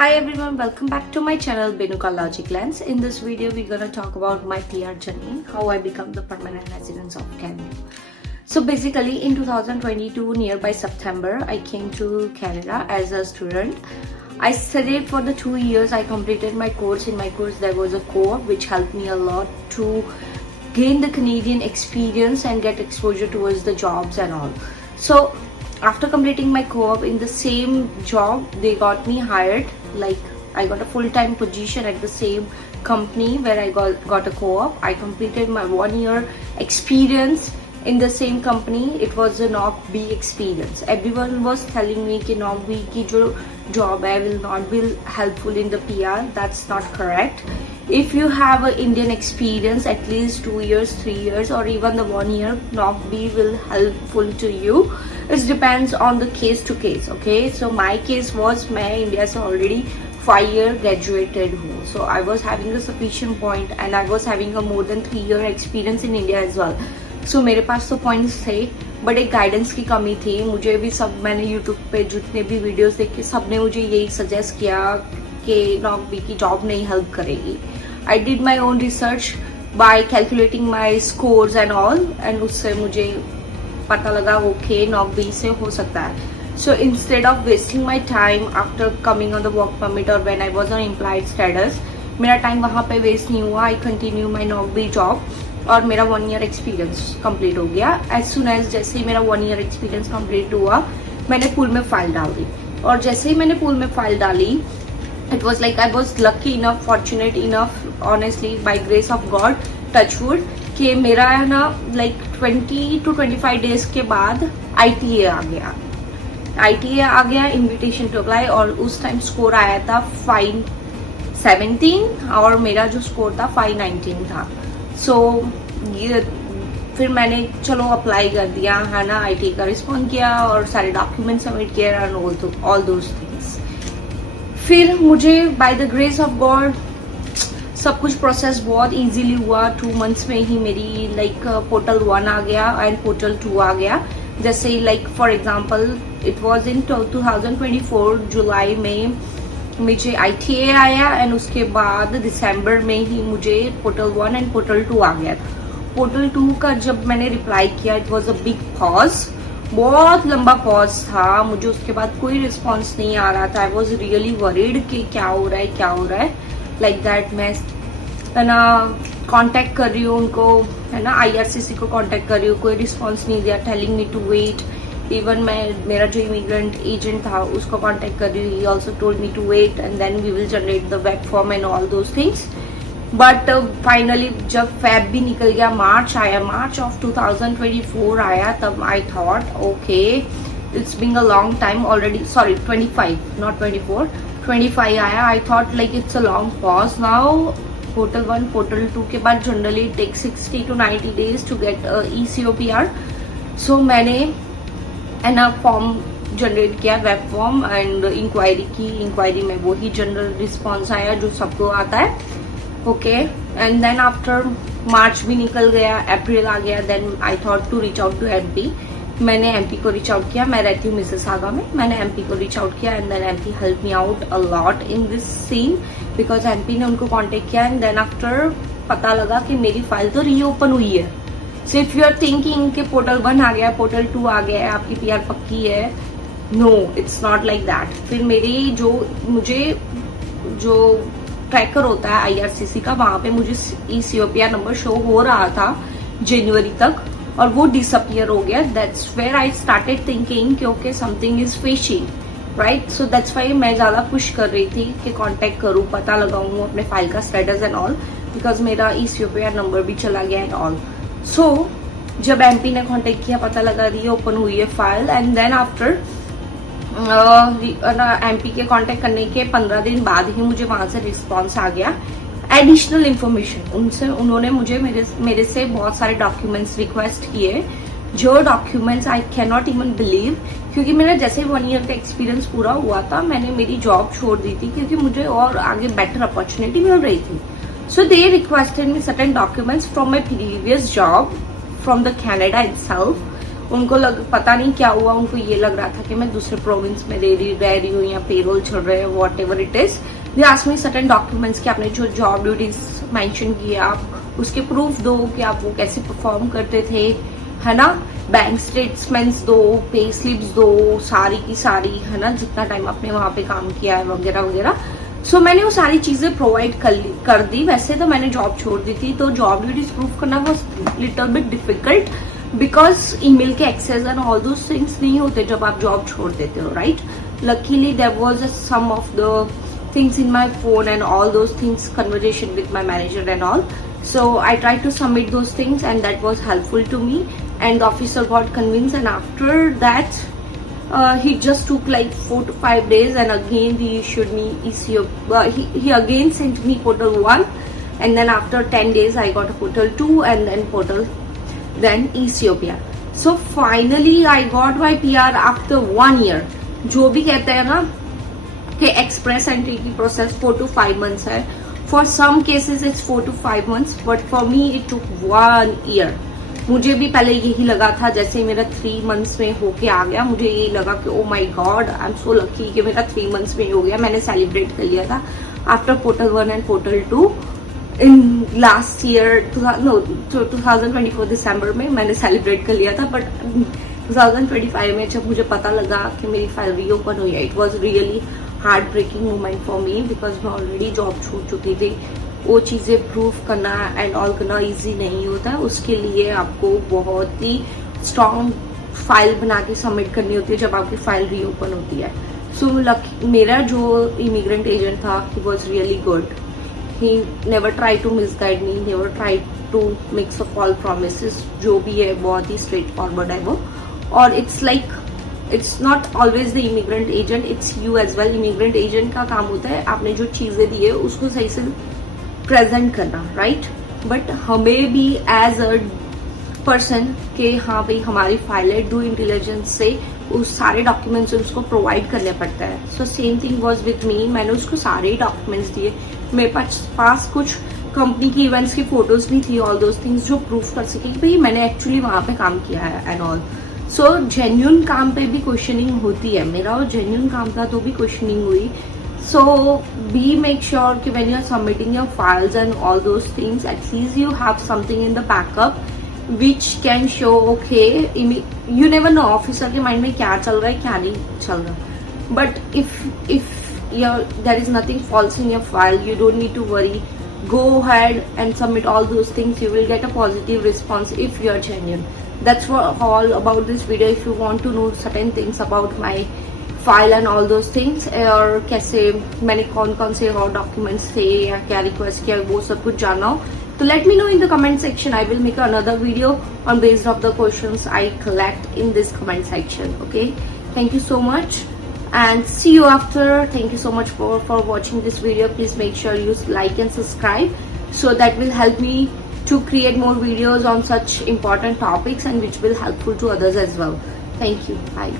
Hi everyone, welcome back to my channel Benuka Logic Lens. In this video, we're gonna talk about my PR journey, how I become the permanent resident of Canada. So basically, in 2022, nearby September, I came to Canada as a student. I studied for the 2 years. I completed my course. In my course, there was a co-op which helped me a lot to gain the Canadian experience and get exposure towards the jobs and all. So after completing my co-op in the same job, they got me hired. Like I got a full-time position at the same company where I got a co-op. I completed my 1 year experience in the same company. It was a knock B experience. Everyone was telling me कि knock B की जो job है will not be helpful in the PR. That's not correct. If you have an Indian experience, at least 2 years, 3 years, or even the 1 year, knock B will helpful to you. It depends on the case to case. Okay, so my case was मैं India से already 5 year graduated हूँ. So I was having a sufficient point and I was having a more than 3 year experience in India as well. So मेरे पास तो points थे, but एक guidance की कमी थी. मुझे भी सब मैंने YouTube पे जितने भी वीडियोस देखे सब ने मुझे यही सजेस्ट किया कि नॉक बी की जॉब नहीं हेल्प करेगी. I did my own research by calculating my scores and all, and उससे मुझे पता लगा ओके नॉक बी से हो सकता है. So instead of wasting my time after coming on the work permit or when I was on implied status, मेरा time वहाँ पे वेस्ट नहीं हुआ. I continue my NOC B job और मेरा 1 year एक्सपीरियंस कंप्लीट हो गया. As soon as जैसे ही मेरा 1 year एक्सपीरियंस कंप्लीट हुआ, मैंने पूल में फाइल डाल दी. और जैसे ही मैंने पूल में फाइल डाली, it was like I was lucky enough, fortunate enough, honestly, by grace of God, touch wood, कि मेरा है ना like 20 to 25 days के बाद ITA आ गया. ITA आ गया, इन्विटेशन टू अप्लाई, और उस टाइम स्कोर आया था 517 और मेरा जो स्कोर था 519 था. सो ये फिर मैंने चलो अप्लाई कर दिया है ना, ITA का रिस्पॉन्ड किया और सारे डॉक्यूमेंट सबमिट किया एंड ऑल दोज थिंग्स. फिर मुझे by the grace of God सब कुछ प्रोसेस बहुत इजीली हुआ. 2 months में ही मेरी लाइक पोर्टल 1 आ गया एंड पोर्टल 2 आ गया. जैसे like for example it was in 2024 जुलाई में मुझे ITA आया एंड उसके बाद दिसंबर में ही मुझे पोर्टल 1 एंड पोर्टल 2 आ गया था. पोर्टल 2 का जब मैंने रिप्लाई किया, it was a big pause, बहुत लंबा पॉज था. मुझे उसके बाद कोई रिस्पॉन्स नहीं आ रहा था. आई वॉज रियली वरीड कि क्या हो रहा है लाइक दैट. मैं है ना कांटेक्ट कर रही हूँ उनको, है ना IRCC को कांटेक्ट कर रही हूँ, कोई रिस्पॉन्स नहीं दिया, telling me to wait. Even मैं मेरा जो इमिग्रेंट एजेंट था उसको कांटेक्ट कर रही हूँ, he also told me to wait and then we will generate the web form and all those things. But finally जब फेब भी निकल गया, मार्च आया, मार्च ऑफ 2024 आया, तब I thought okay it's being a long time already. Sorry 25 not 24, 25 आया. I thought like it's a long pause now. Portal 1 portal 2 के बाद generally take 60 to 90 days to get ECOPR. So मैंने है ना फॉर्म जनरेट किया, web form, and inquiry की. Inquiry में वही जनरल रिस्पॉन्स आया जो सबको आता है. Okay, and then after March भी निकल गया, अप्रैल आ गया. Then I thought to reach out to MP. मैंने MP को रीच आउट किया. मैं रहती हूँ मिसिसागा में. मैंने MP को रीच आउट किया and then MP help me out a lot in this scene because MP ने उनको कांटेक्ट किया एंड देन आफ्टर पता लगा कि मेरी फाइल तो रीओपन हुई है. So if you are thinking कि पोर्टल 1 आ गया, पोर्टल 2 आ गया है, आपकी PR पक्की है, no it's not like that. फिर मेरी जो ट्रैकर होता है IRCC का, वहां पे मुझे ECOPR नंबर शो हो रहा था जनवरी तक और वो डिसअपियर हो गया. That's where I started thinking कि okay something is fishy, right. So that's why मैं ज्यादा पुश कर रही थी कि कांटेक्ट करूं, पता लगाऊं अपने फाइल का स्टेटस एंड ऑल, बिकॉज मेरा ECOPR नंबर भी चला गया एंड ऑल. सो जब MP ने कांटेक्ट किया, पता लगा रीओपन हुई है file, and then after MP के कांटेक्ट करने के 15 दिन बाद ही मुझे वहां से रिस्पॉन्स आ गया. एडिशनल इन्फॉर्मेशन उन्होंने मुझे मेरे से बहुत सारे डॉक्यूमेंट्स रिक्वेस्ट किए, जो documents I can not even believe, क्योंकि मेरा जैसे 1 year का एक्सपीरियंस पूरा हुआ था, मैंने मेरी जॉब छोड़ दी थी क्योंकि मुझे और आगे बेटर अपॉर्चुनिटी मिल रही थी. So they requested me certain documents from my previous job from the Canada itself. उनको पता नहीं क्या हुआ, उनको ये लग रहा था कि मैं दूसरे प्रोविंस में रह रही हूँ या पेरोल चल रहे हैं, what ever it is. They asked me certain documents कि आपने जो जॉब ड्यूटीज मेंशन किया आप उसके प्रूफ दो कि आप वो कैसे परफॉर्म करते थे, है ना। बैंक स्टेटमेंट्स दो, पे स्लिप्स दो, सारी की सारी, है ना, जितना टाइम आपने वहां पे काम किया है वगैरह वगैरह। सो मैंने वो सारी चीजें प्रोवाइड कर दी। वैसे तो मैंने जॉब छोड़ दी थी, तो जॉब ड्यूटीज प्रूफ करना was little bit difficult because email के access and all those things नहीं होते जब आप जॉब छोड़ देते हो, right. Luckily there was some of the things in my phone and all those things, conversation with my manager and all. So I tried to submit those things and that was helpful to me, and the officer got convinced, and after that he just took like 4 to 5 days and again he issued me ECO. He again sent me portal 1 and then after 10 days I got a portal 2 and then ECO PR. So finally I got my PR after 1 year. जो भी कहते हैं ना कि express entry की process 4 to 5 months है, for some cases it's 4 to 5 months, but for me it took 1 year. मुझे भी पहले यही लगा था, जैसे मेरा 3 months में होके आ गया, मुझे यही लगा कि oh my God I am so lucky कि मेरा 3 months में हो गया। मैंने सेलिब्रेट कर लिया था after portal 1 and portal 2 in last year 2024 दिसंबर में मैंने सेलिब्रेट कर लिया था। बट 2025 में जब मुझे पता लगा कि मेरी फाइल रीओपन हुई है, it was really heart breaking moment for me because मैं ऑलरेडी जॉब छूट चुकी थी। वो चीजें प्रूव करना एंड ऑल करना इजी नहीं होता, उसके लिए आपको बहुत ही स्ट्रॉन्ग फाइल बना के सबमिट करनी होती है जब आपकी फाइल रीओपन होती है। सो मेरा जो इमिग्रेंट एजेंट था he was really good, he never try to misguide me, never try to mix up all promises, जो भी है बहुत ही स्ट्रेट फॉरवर्ड है वो। और it's like it's not always the immigrant agent, it's you as well. Immigrant agent का काम होता है आपने जो चीजें दी है उसको सही से प्रेजेंट करना, राइट। बट हमें भी एज अ पर्सन के हाँ भाई हमारी फाइल है, ड्यू इंटेलिजेंस से उस सारे डॉक्यूमेंट्स उसको प्रोवाइड करने पड़ता है। So same thing was with me, मैंने उसको सारे डॉक्यूमेंट्स दिए। मेरे पास कुछ कंपनी की इवेंट्स की फोटोज भी थी, ऑल दोज थिंग्स जो प्रूफ कर सके कि भाई मैंने एक्चुअली वहां पे काम किया है एंड ऑल। सो जेन्युइन काम पे भी क्वेश्चनिंग होती है, मेरा वो जेन्युइन काम था तो भी क्वेश्चनिंग हुई। सो बी मेक श्योर कि when you are submitting your files and all those things, at least you have something in the backup which can show okay. You never know officer के mind में क्या चल रहा है क्या नहीं चल रहा, but if there is nothing false in your file, you don't need to worry. Go ahead and submit all those things, you will get a positive response if you are genuine. That's all about this video. If you want to know certain things about my file and all those things, और कैसे मैंने कौन से और documents थे या क्या request किया वो सब कुछ जानना हो तो let me know in the comment section. I will make another video on based of the questions I collect in this comment section. Okay, thank you so much and see you after. Thank you so much for watching this video. Please make sure you like and subscribe, so that will help me to create more videos on such important topics and which will helpful to others as well. Thank you. Bye.